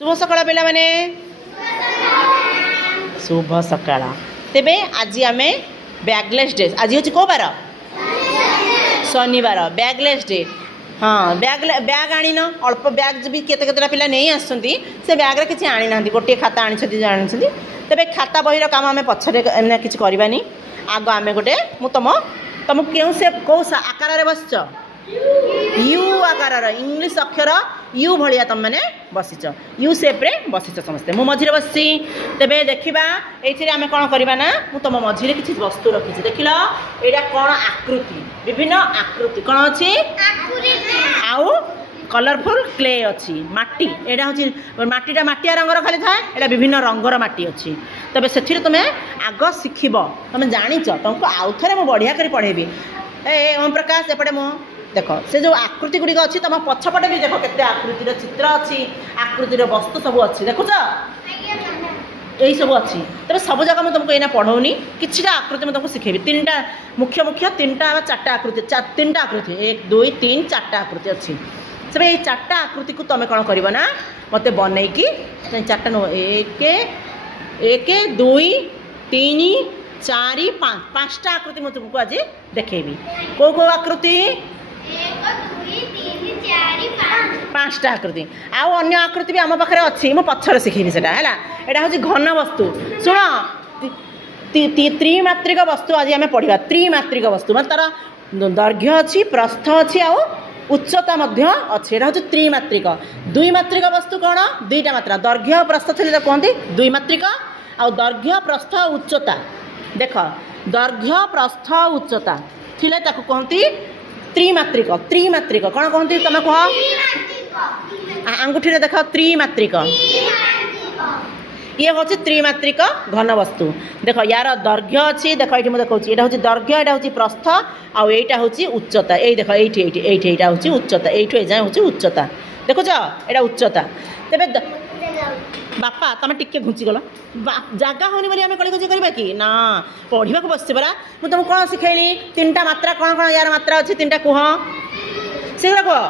शुभ सकाळ पिला माने शुभ सकाळ तेबे आज आम बैगलेस डे आज हूँ कौ बार शनिवार बैगलेस डे हाँ बैग आनी न अल्प बैग भी केते पिला नहीं आसुँच से बैग्रे किसी आनी ना गोटे खाता आनी तेरे खाता बही काम आम पछरे किसी करवानी आग आम गोटे तुम क्यों से कौ आकार बसच यू आकार इंग्लिश अक्षर यू भाया तुम मैंने बसीच यू सेप्रे बसीच समस्ते मु मझे बसी तेरे देखा ये आम कौन करवा ना मुझे तुम मझे किसी वस्तु रखी देख लो यहाँ कौन आकृति विभिन्न आकृति कौन अच्छी आउ कलरफुल क्ले अच्छी माटी यहाँ हूँ माटीटा मटिया रंगर खाली थाए यहाँ विभिन्न रंगर माटी अच्छी तेज से तुम्हें आग शिखब तुम जाच तुमको आउ थे मुझे बढ़िया कर पढ़ेबी ए ओम प्रकाश एपटे मो देख से जो आकृति गुड़िक अच्छी तुम पछपटे भी देख के आकृतिर चित्र अच्छी आकृतिर वस्तु सब अच्छी देखुच यही सब अच्छी तेज सब जगह मुझे तुमको यहाँ पढ़ौनी कि आकृति मैं तुमको शिखेबी तीन टा मुख्य मुख्य तीन टा चार्टा आकृति तीन टा आकृति 1 2 3 4टा आकृति अच्छी सब ये 4टा आकृति को तुम कौन कर मत बनई कि 4टा नो 1 2 3 4 5 5टा आकृति मैं तुमको आज देखेबी कौ कौ आकृति 5टा आकृति आउ अन्य आकृति भी आम पाखे अच्छी मो पछर शिखेबी से है यहाँ हूँ घन वस्तु शुण त्रिमात्रिक वस्तु आज आम पढ़ा त्रिमात्रिक वस्तु मतलब तार दैर्घ्य अच्छी प्रस्थ अच्छी आउ उच्चता अच्छी यहाँ हूँ त्रिमात्रिक द्विमात्रिक वस्तु कौन 2टा मात्रा दैर्घ्य प्रस्थ थे कहते द्विमात्रिक आउ दैर्घ्य प्रस्थ उच्चता देख दैर्घ्य प्रस्थ उच्चता थिले ताकू कहती त्रिमात्रिक त्रिमात्रिक कौन कहती तुम कह आंगुठी देख त्रिमात्रिक ये हूँ त्रिमात्रिक घन वस्तु देख यार दैर्घ्य अच्छी देख ये देखा यहाँ हूँ दैर्घ्य यहाँ हूँ प्रस्थ आउ यहाँ हूँ उच्चता यही देख ये हूँ उच्चता ये जाए हूँ उच्चता देखुच यहाँ उच्चता तेज बापा तुम टिके घुंचीगल जगह होनी बोली आम कली करवा कि ना पढ़ा बस परा मुझे तुमको कौन शिखेली 3टा मात्रा कौन कौन यार मात्रा अच्छी 3टा कह से कह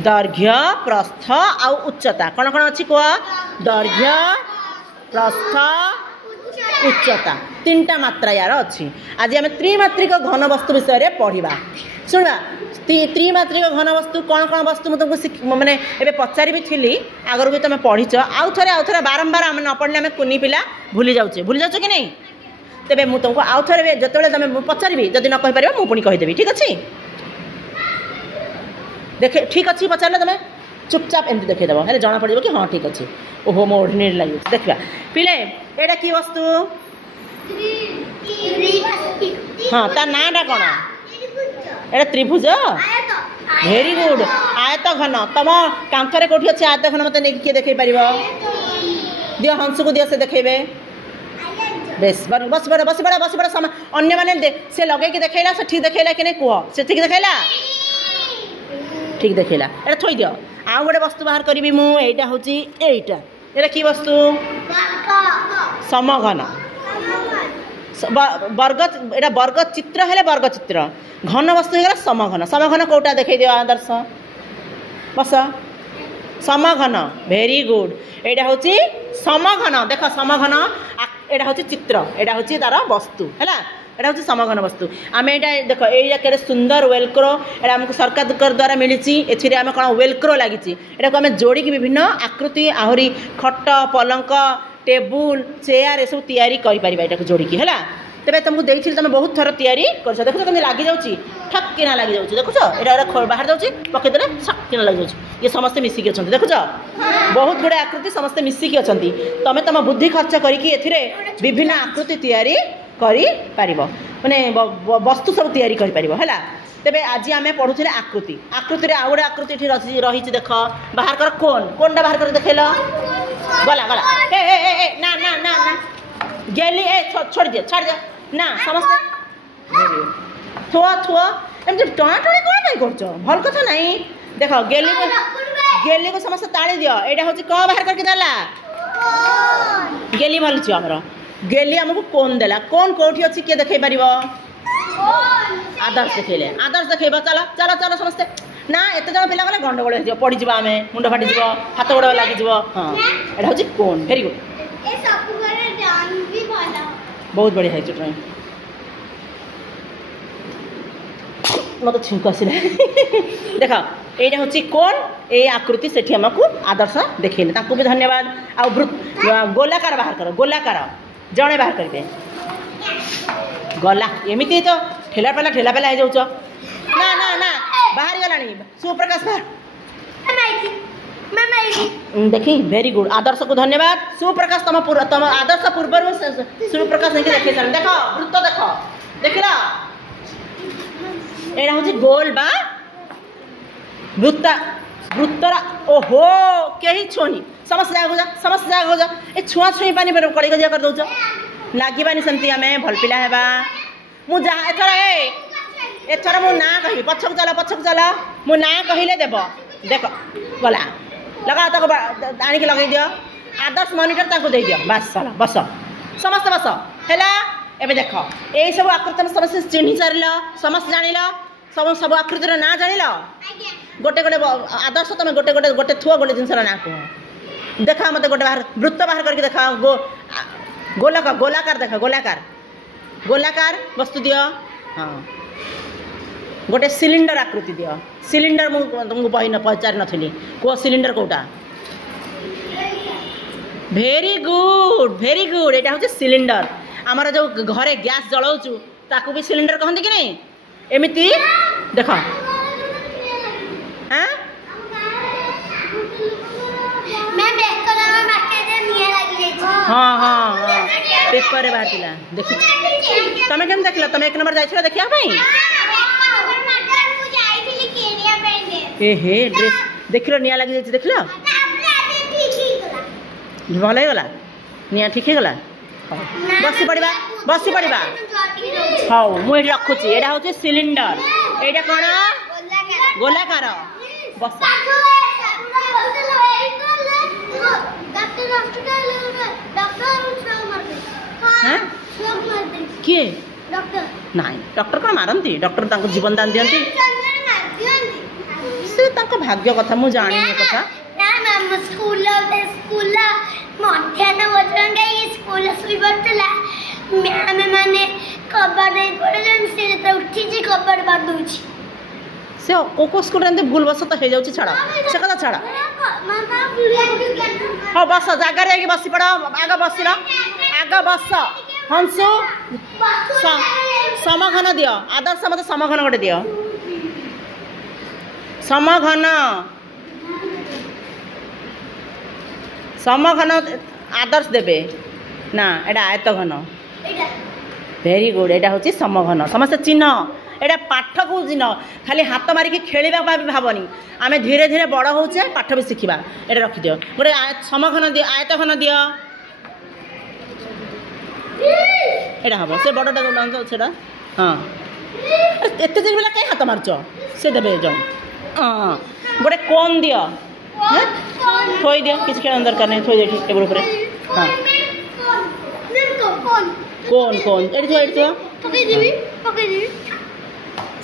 दैर्घ्य प्रस्थ आउ उच्चता कौन कौन अच्छी कह दैर्घ्य प्रस्थ उच्चता 3टा मात्रा यार अच्छी आज आम त्रिमात्रिक घन वस्तु विषय में पढ़ा शुणा त्रिमात्रिक घन वस्तु कौन कौन वस्तु मुझे तुमको मैंने ए पचारि भी थी आगर भी तुम पढ़ीच आउ थे बारंबार आम न पढ़ले आम कुनी पिला भूली जाऊे कि नहीं तेरे मुझे तुमको आउ थे जो तुम पचारि जदि न कहीपर मुझे पुणी कहीदेवी ठीक अच्छे देखे ठीक अच्छे पचारे तुम चुपचाप एमती देखीदेव है जना पड़ो कि हाँ ठीक अच्छे ओहो मो ओढ़नी लगे देखा पिले एटा कि वस्तु हाँ तार नाटा कौन एटा त्रिभुज भेरी गुड आयत घन तुम कांथरे कौटी अच्छे आयत घन मत नहीं किए देखे पार दियो हंस को दियो से देखेबे बेस बस बड़ा बस बड़ा बस बड़ा समय अन्य मैंने से लगे देखला से ठीक देखला कि नहीं कह से ठीक देखला ठीक देखला एटा थोई दियो आउ गोटे वस्तु बाहर करी मुझा हूँ यहाँ कि वस्तु समघन वर्ग एटा वर्ग चित्र है वर्ग चित्र घन वस्तु हो समघन समघन कौटा देखे दियो आदर्श बस समघन भेरी गुड यहाँ हूँ समघन देख समघन यहाँ हूँ चित्र यहाँ हूँ तार वस्तु है यहाँ हूँ समघन वस्तु आम यहाँ देख ये सुंदर वेलक्रो यहाँ आमको सरकार द्वारा मिली एम कौन वेलक्रो लगी यहाँ आम जोड़ी विभिन्न आकृति आहरी खट पलंक टेबुल चेयर सब तैयारी कर जोड़िकी है तेरे तुमको देखी तुम बहुत थर तैयारी कर देखो तुम लगी जाऊँगी ठक किना लगी जाऊँगी देखुच यहाँ बाहर जाऊँगी पकईदे छक किना लगी जाऊँगी ये समस्ते मिसिकी अच्छा देखुच बहुत गुड़े आकृति समस्ते मिसिकी अच्छा तुम तुम बुद्धि खर्च करके विभिन्न आकृति तैयारी कर माने वस्तु सब तैयारी कर तेरे आज आम पढ़ुले आकृति आकृति आउ गोटे आकृति रही देख बाहर कर कोनटा बाहर कर देखेल गला गला ए ना ना ना ना गेली छोड़ दिया छाड़ दिया ना समस्ते थुआ थुआ एमती टणा टणी कौन कर भल कथा नहीं देख गेली को समस्त ताड़ी दियो यहाँ हूँ कौन बाहर करके देला गेली भल आमर गेली आमको कौन देला कौन कौटी अच्छी किए देखे पार आदर्श देखेले आदर्श देखेब चलो चलो चलो समस्ते ना एत जन पिला गले गंडगोल हो पड़ीजा आम मुंड फाटी हाथ गोड़ लगे हाँ यहाँ हूँ कोन भेरी गुड बहुत बढ़िया है ड्रॉइंग मत छुक आसला देख यहाँ हूँ कोन ये आकृति से आमको आदर्श देखने भी धन्यवाद आ गोलाकार बाहर कर गोलाकार जड़े बाहर करेंगे गला एमती तो ठेला पेला हो जाऊच ना ना ना बाहर गला सुप्रकाश बाहर देखी वेरी गुड आदर्श को धन्यवाद सुप्रकाश तुम तुम आदर्श पूर्व सुप्रकाश नहीं देखे सारे देख वृत्त देख देख यहाँ हूँ गोल बा वृत्ता वृत्तर ओहो कहीं छुनी समस्त जगह जा समस्त जगह जा ये छुआ छुई पानी कड़ी गजिया कर दौच लगे सेमती आम भल पिला है मुझे एथर मु ना कह पछक चल मु ना कहले देव देख गला लगा तक आणिक लगे दियो आदर्श मॉनिटर ताको दे दियो बस चल बस समस्त बस है एबे देख यही सब आकृति समस्त चिन्ह सारिल समस्त जान सब आकृतिर ना जान गोटे गोटे आदर्श तुम गोटे गोटे गोटे थुआ गोटे जिनसर ना कह देखा मत गोटे बाहर वृत्त बाहर करके देखा गोलाकार देखा गोलाकार वस्तु दियो हाँ गोटे सिलिंडर आकृति दियो सिलिंडर तुमको बही न पचार नी कौ सिलिंडर कौटा भेरी गुड यहाँ हूँ सिलिंडर आमर जो घरे गैस जलाऊँ ताकू भी सिलिंडर कहते कि नहीं एमती देख हाँ हाँ हाँ पेपर बाहर देख तुम केम देख तुम एक नंबर जाइल देखा हे ड्रेस देख निया लगी देख भल होगा निया ठीक है गला बसी पड़ा हाँ मुझे रखुची यहाँ हूँ सिलिंडर यहाँ कौन गोलाकार बस किए नाई डॉक्टर कौन मारती डॉक्टर जीवन दान दिखती से भाग्य कथा मुझे जानी कथा मध्याह्न भोजन स्कूल शुई पड़ा मैम मैंने कबाड़ पड़े उठी कबाड़ बार दूँ से को स्कूल भूल बस तो हो जाए छाड़ से कथा छाड़ हाँ बस जगार बस पड़ आग बस आग बस हंसु समघन दियो आदर्श मत समघन गोटे दियो समघन समघन आदर्श देवे ना एटा आयत घन वेरी गुड यहाँ हूँ समघन समस्त चिन्ह एटा पाठ को चिन्ह खाली हाथ मारिकी खेलवा भी भावनी आम धीरे धीरे बड़ होचे पाठ भी शिखा ये रखी दियो गोटे समघन दियो आयत घन दियो एटा हम से बड़टा जो हाँ एत दिन बेला कहीं हाथ मारच से देवे जो हाँ गोटे कोन दियो थोई दियो किसी खेल दरकार नहीं थोई दे टेबल पर हाँ कोन कोन एटी थो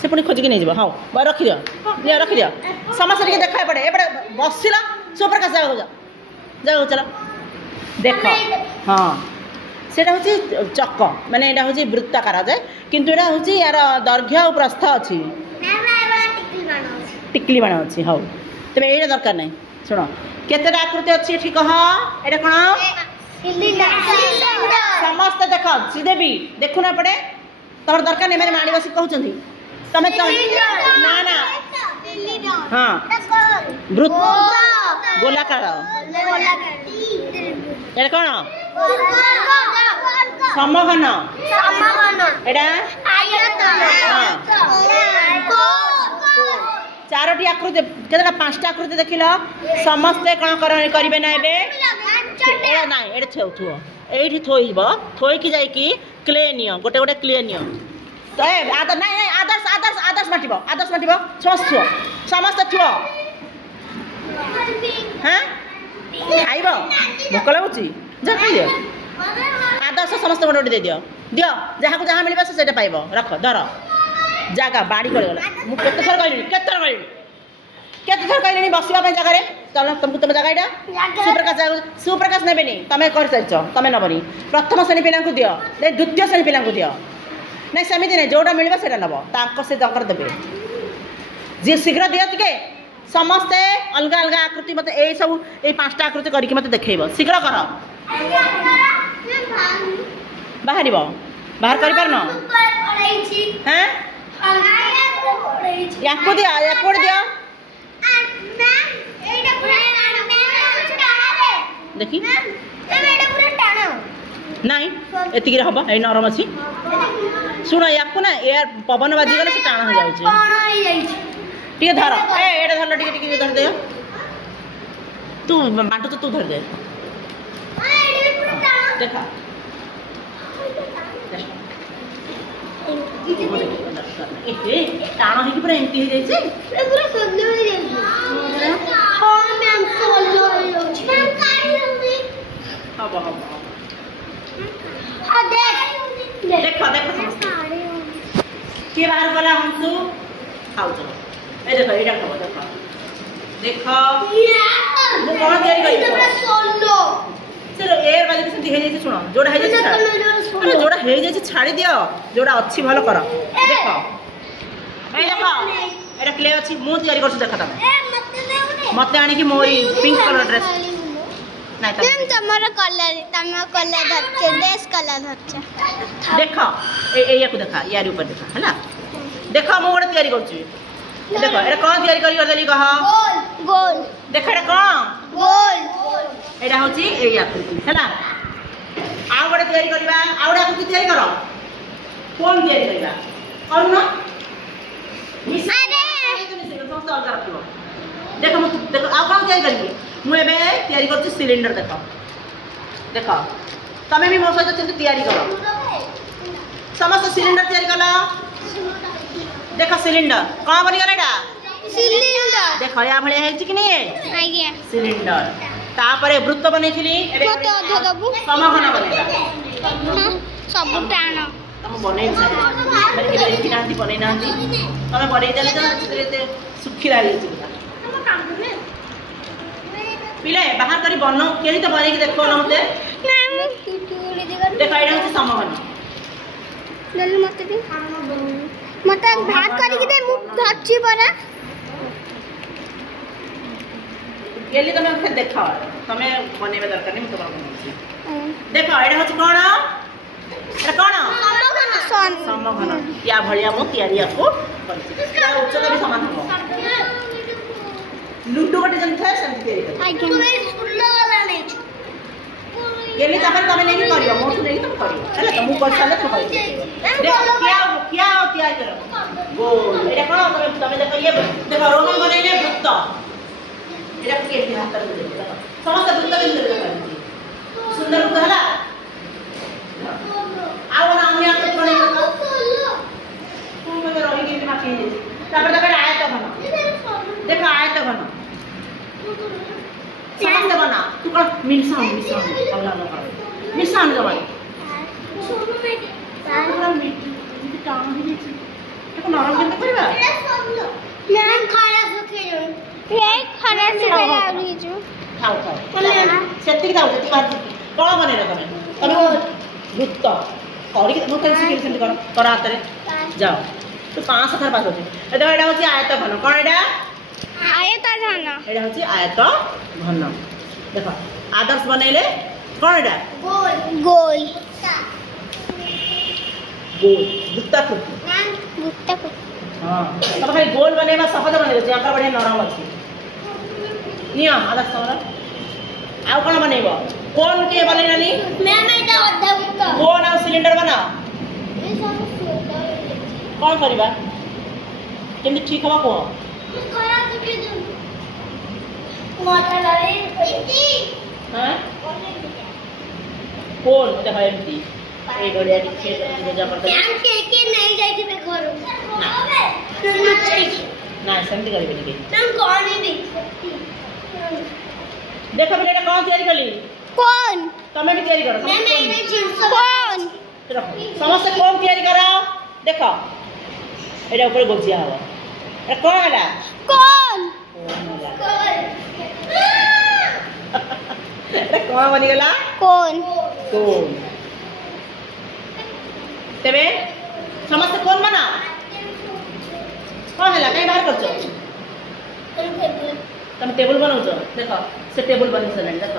से पुणी खोजिकी नहीं हाँ रखी दियो रखी दियो समस्त टे देखा पड़े एपटे बसिल सुप्रकाश जगह चल देख हाँ सेटा हूँ चक माने यहाँ हूँ वृत्ताकार जाए किंतु यहाँ हूँ यार दैर्घ्य और प्रस्थ अच्छी टिकली बाण अच्छी हाँ तेरे ये दरकार नहीं शुण केते आकृति अच्छी ठीक हाँ ये कौन समस्त देख श्रीदेवी देखुना पड़े तुम दरकार नहीं मैंने माणी बस कहते तुम ना ना हाँ वृत्त गोलाकार ये कौन समघन चारोटी आकृति केतटा पांचटा आकृति देखिल समस्ते कौन करेंगे ना ना ये थो ये थोब थोईकी जाकि क्ले नियो गोटे गोटे क्ले नियो तो आदर्श ना आदर्श आदर्श आदर्श बांट समस्त छुओ समस्त छुओ हाँ खाइब भोक लगुच जा खाई आदर्श समस्त गोटे गोटे दे दियो दियो जहाँ को जहाँ मिल से पाइब रख धर जगह बाड़ी कर मुझे केत थर कहली केते थर कहलेनी बसिबा पे जगह रे चल तुमको तुम जगह एटा सुप्रकाश नेबेनी तमे कर सारिछ तमे नबनी प्रथम श्रेणी पिला को दियो दे द्वितीय श्रेणी पिला को दियो नहीं सेमिति नहीं जोटा मिलबा सेटा नबो ताको से जकर देबे जे शीघ्र दियो तिके समस्ते अलग अलग आकृति मत ए सब ए पांचटा आकृति करिक मत देखैबो शीघ्र कर बाहर बाहर करि पारनो हैं याको दिया याको दिया देखी नहीं एतिक हम ये नरम अच्छी शुण या ना एयर पवन बाजी गले से टाण हो जाए टे धर एटा धर टे धर दे तू बांटू तो तू धर दे देखा टाण हो पूरा एमती हो जाए हम हम देख देख किए बाहर गला हमसु खाऊ ए देखो एटा खबर देखो देखो मु कोन तयारी करी सोलो चलो एयर बाजी से हे जाई सुनो जोड़ा हे जाई अरे जोड़ा हे जाई छाड़ी दियो जोड़ा अच्छी भलो करो देखो ए देखो एटा क्ले अछि मु तयारी करछु देखा तमे मते आनी कि मोरी पिंक कलर ड्रेस नहीं तुम तमरा कलर धरछे ड्रेस कलर धरछे देखो ए को देखा यार ऊपर देखा है ना देखो मु गोटे तयारी करछु देखो एटा कोन तयारी करी करदली कह गोल गोल देखो एटा कोन गोल एटा होची ए आकृति है ना आ गोटे तयारी करबा आ गोटे आकृति तयारी करो कोन तयारी करबा करू ना अरे समस्त अलग रखिबो देखो मु देखो आ कोन तयारी करबी मु एबे तयारी करछु सिलिंडर देखो देखो तमे भी मो सहित चिंत तयारी करो समस्त सिलिंडर तयारी कला देखो सिलिंडर कौन बनी गला एटा सिलिंडर देखो या भले है कि नहीं है आज्ञा सिलिंडर तापरे वृत्त बनेथिली एबे समघन बनेला हां सब टाण हम बनै छै माने के देखि नांती बनै नांती तमे बनै देले त सुखी लागी छै हम काम करने पिले बाहर करी बनो केली तो बनै के देखो न मते देखो एटा होछि समघन दल मते दे मते भाग करी के दे मु धरछि परा केली तमे फेर देखो तमे बनेबे दरकार नहीं तमे बनै देखो एटा होछि कोन एटा कोन समघन या भलिया मो तयारी आपको करछि या उच्चता भी समान हो लुडो गोटे जन था सेम तयारी आज्ञा तू फुल्लो वाला नहीं केली तमे नहीं करियो मोठू नहीं तुम करियो हैला त मु कर साले तो करियो देखो क्या तयारी करो गोल एटा कोन तमे देखो ये देखो रोमन बनेले वृत्त एटा के हाथ में देखो समस्त वृत्त के देखो सुंदर वृत्त हला आओ ना हमने आपको बने देखो तुम में रही के माफी तापर देखो आयत घन देखो आयत घन समस्त बना तू कौन मिलसा अगला लगा मिलसा जवाई सोनू में पूरा मिट्टी टाण ही देखी देखो नरम केते करबा ना खाना सुखे जो ये खाना सुखे आवी जो खाओ सेति दाउ सेति बात कोन बने तमे तमे वृत्त करी के मो कैसे सेंड कर हाथ रे जाओ तो 5 थर बात होची एटा एटा होची आयत घन कोन एटा आयत घन एटा होची आयत घन देखो आदर्श बनेले कोन एटा गोल गोल गोल वृत्ताकृति गुट्टा को हां तब भाई गोल बनेबा सहज बने छै आकार बढ़िया नरम अछि निया आदर्श समरा आउ कोन बनेबो कोन के बनेलानी मैं एटा अद्धा वृत्त कोन आ सिलिंडर बना कौन करबा केमि ठीक हवा को करा सुखे जो मोटा लावे इति हां कोन देखा एमती ए गड़िया के मजा करता हम के नहीं जाई थे घर ना सेमती करबे नहीं हम कौन भी देखो बेटा कौन तैयारी कली कौन तमे भी तैयारी करो मैं नहीं चिंता कौन समस्त कौन तैयारी करो देखो एटा ऊपर गोजिया हवा ए कौन एटा कौन कौन बनीगला कोन कोन तेबे समस्त कोन बना कौन है कहीं बाहर कर तुम टेबल बनाऊ देख से टेबल बन सारे देख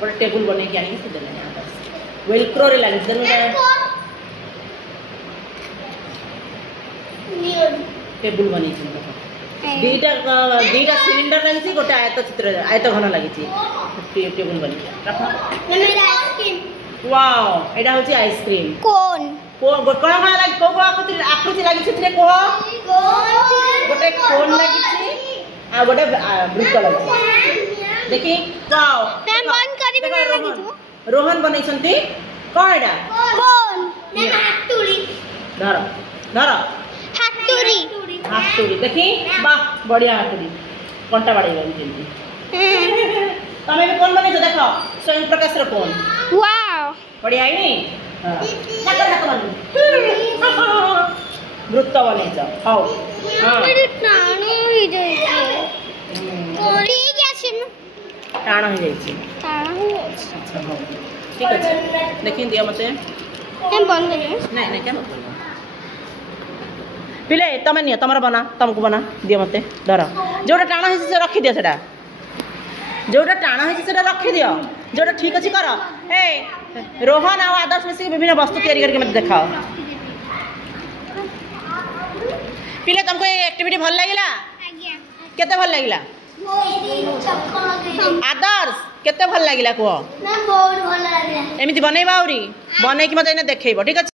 गोटे टेबल बन के आनी से वेलक्रो रे लगी टेबल बनी दीटा दीटा सिलिंडर लगी गोटे आयत चित्र आयत घन लगी टेबल बनी वाओ एटा होची आइसक्रीम कोन कौन कौन लगी को आकृति लगी से कह गोटे कोन लगी आ गोटे वृत्त लगी देखी वाओ मैम बंद करी भी ना लगी तू रोहन बनैछंती कौन एटा कोन ना हातुड़ी धर धर हातुड़ी हातुड़ी देखी वाह बढ़िया हातुड़ी कंटा बाड़ी गई जेंती तमे भी कौन बनैछ देखो स्वयं प्रकाश रो कौन वाओ बढ़िया है नी हां नकर नकर बन वृत्त बनैछ हां हां मेरे टाणो ही जाई ठीक है सुन टाण हो जाई टाणो अच्छा हां ठीक है देखि दिया मते हम बंद करियो नहीं नहीं क्या मतलब पिले तमे नियो तमरा बना तुमको बना दिया मते धर जोटा टाण है से रखि दियो सेटा जोटा टाण है से रखि दियो जोटा ठीक अछि कर ए रोहन आ आदर्श में से विभिन्न वस्तु तैयारी करके मत दिखाओ पिले तुमको ये एक्टिविटी भल लागिला केते भल लागिला आदर्श केते भल लागिला को ना बहुत भल लागिला एमिति बनैबा औरी बनै कि मते एने देखैबो ठीक अछि।